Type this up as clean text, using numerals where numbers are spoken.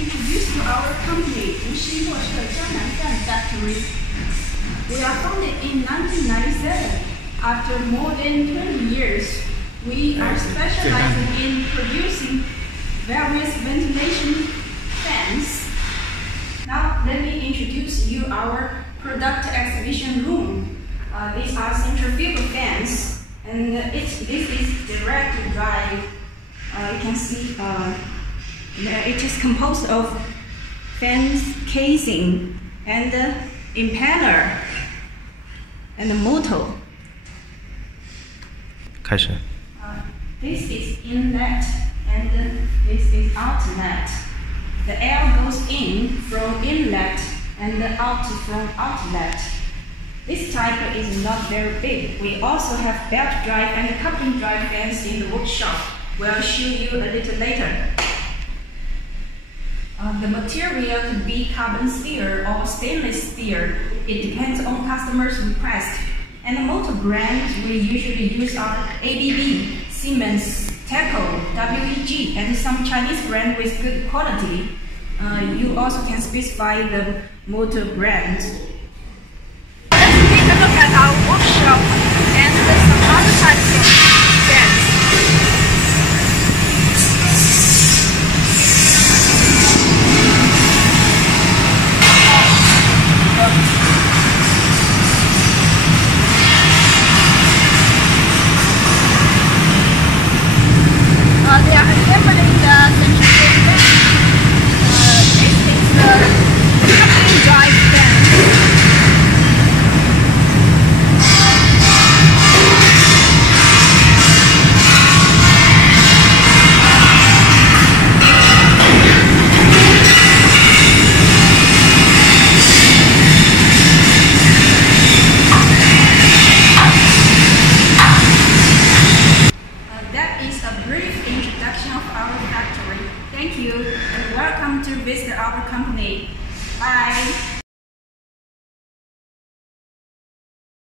introduce to our company, Factory. We are founded in 1997. After more than 20 years, we are specializing in producing various ventilation fans. Now, let me introduce you our product exhibition room. These are centrifugal fans, and this is direct drive. You can see it is composed of fans casing and impeller and motor. 开始。 This is inlet and this is outlet. The air goes in from inlet and out from outlet. This type is not very big. We also have belt drive and coupling drive fans in the workshop. We'll show you a little later. The material could be carbon steel or stainless steel. It depends on customers' request. And the motor brands we usually use are ABB, Siemens, Teco, WEG, and some Chinese brand with good quality. You also can specify the motor brand. Let's take a look at our workshop and some other types of fans. They are assembling the centrifugal fan. This is the coupling drive fan. That is a brief introduction of our factory. Thank you and welcome to visit our company. Bye.